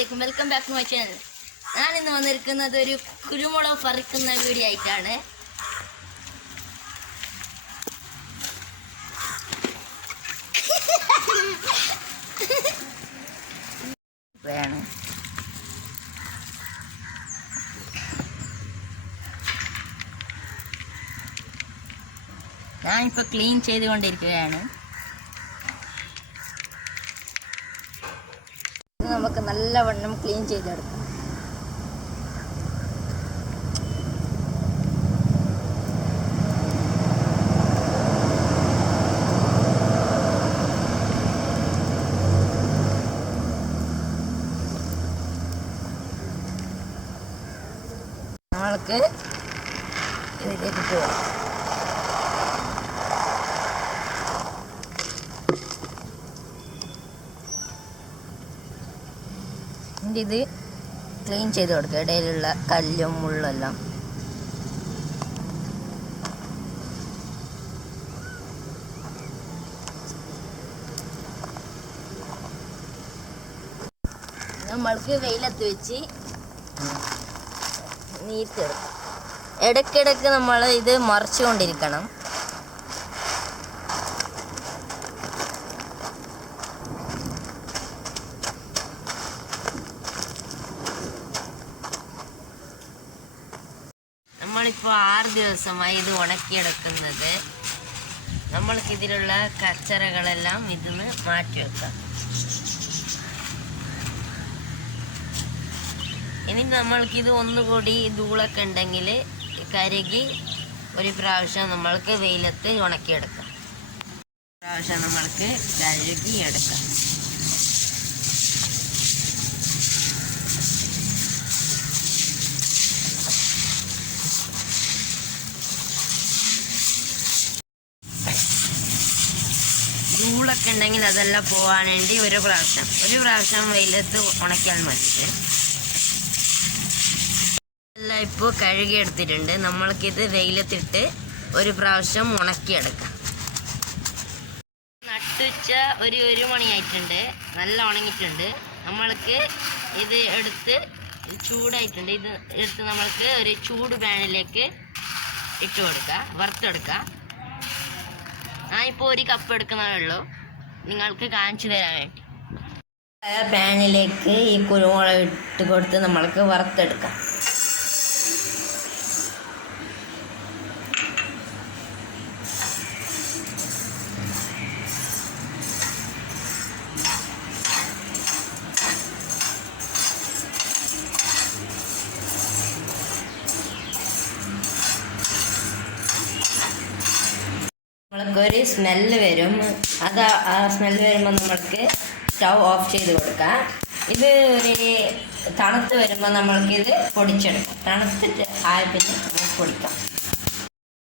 അസ്സലാമലൈക്കും, welcome back to my channel. ഞാൻ ഇന്ന് വന്നിരിക്കുന്നത് ഒരു കുരുമുളക് പറിക്കുന്ന വീഡിയോ ആയിട്ടാണ്. ഞാനിപ്പോൾ ക്ലീൻ ചെയ്തുകൊണ്ടിരിക്കുകയാണ്. നമുക്ക് നല്ലവണ്ണം ക്ലീൻ ചെയ്തെടുക്കാം. നമ്മൾക്ക് ഇതിലേക്ക് പോവാം. ഇത് ക്ലീൻ ചെയ്ത് കൊടുക്കുക, ഇടയിലുള്ള കല്ലും മുള്ളെല്ലാം. നമ്മൾക്ക് വെയിലത്ത് വെച്ച് നീർത്തെടുക്കും. ഇടയ്ക്കിടയ്ക്ക് നമ്മൾ ഇത് മറിച്ചുകൊണ്ടിരിക്കണം. നമ്മളിപ്പോൾ 6 ദിവസമായി ഇത് ഉണക്കിയെടുക്കുന്നത്. നമ്മൾക്കിതിലുള്ള കച്ചറകളെല്ലാം ഇതിന്ന് മാറ്റി വെക്കാം. ഇനി നമ്മൾക്കിത് ഒന്നുകൂടി ധൂളൊക്കെ ഉണ്ടെങ്കിൽ കരുകി ഒരു പ്രാവശ്യം നമ്മൾക്ക് വെയിലത്ത് ഉണക്കിയെടുക്കാം. പ്രാവശ്യം നമ്മൾക്ക് കഴുകി എടുക്കാം. ധൂളൊക്കെ ഉണ്ടെങ്കിൽ അതെല്ലാം പോകാൻ വേണ്ടി ഒരു പ്രാവശ്യം വെയിലത്ത് ഉണക്കിയാൽ മതി. എല്ലാം ഇപ്പോൾ കഴുകിയെടുത്തിട്ടുണ്ട്. നമ്മൾക്കിത് വെയിലത്തിട്ട് ഒരു പ്രാവശ്യം ഉണക്കിയെടുക്കാം. നട്ടുച്ച ഒരു മണിയായിട്ടുണ്ട്. നല്ല ഉണങ്ങിയിട്ടുണ്ട്. നമ്മൾക്ക് ഇത് എടുത്ത് ചൂടായിട്ടുണ്ട്. ഇത് എടുത്ത് നമ്മൾക്ക് ഒരു ചൂട് പാനിലേക്ക് ഇട്ട് കൊടുക്കാം, വറുത്തെടുക്കാം. ഞാനിപ്പോൾ 1 കപ്പ് എടുക്കുന്നതേ ഉള്ളൂ, നിങ്ങൾക്ക് കാണിച്ചു തരാൻ വേണ്ടി. പാനിലേക്ക് ഈ കുരുമുളക് ഇട്ട് കൊടുത്ത് നമ്മൾക്ക് വറുത്തെടുക്കാം. നമ്മൾക്കൊരു സ്മെല്ല് വരും. ആ സ്മെല്ല് വരുമ്പോൾ നമ്മൾക്ക് സ്റ്റൗ ഓഫ് ചെയ്ത് കൊടുക്കാം. ഇത് ഒരു തണുത്ത് വരുമ്പോൾ നമ്മൾക്കിത് പൊടിച്ചെടുക്കാം. തണുത്തിട്ട് ആയതിന് നമുക്ക് പൊടിക്കാം.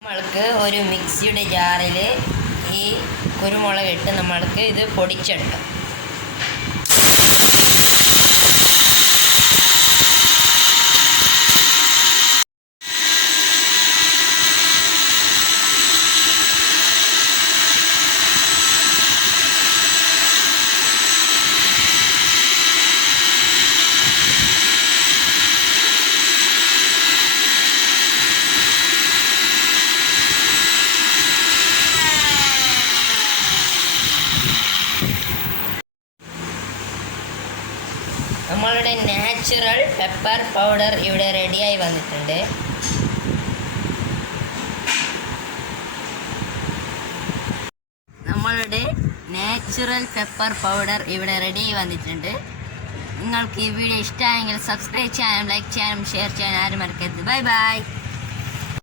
നമ്മൾക്ക് ഒരു മിക്സിയുടെ ജാറിൽ ഈ കുരുമുളക് ഇട്ട് നമ്മൾക്ക് ഇത് പൊടിച്ചെടുക്കാം. നമ്മളുടെ നാച്ചുറൽ പെപ്പർ പൗഡർ ഇവിടെ റെഡിയായി വന്നിട്ടുണ്ട്. നിങ്ങൾക്ക് ഈ വീഡിയോ ഇഷ്ടമായെങ്കിൽ സബ്സ്ക്രൈബ് ചെയ്യാനും ലൈക്ക് ചെയ്യാനും ഷെയർ ചെയ്യാനും ആരും മറക്കരുത്. Bye bye.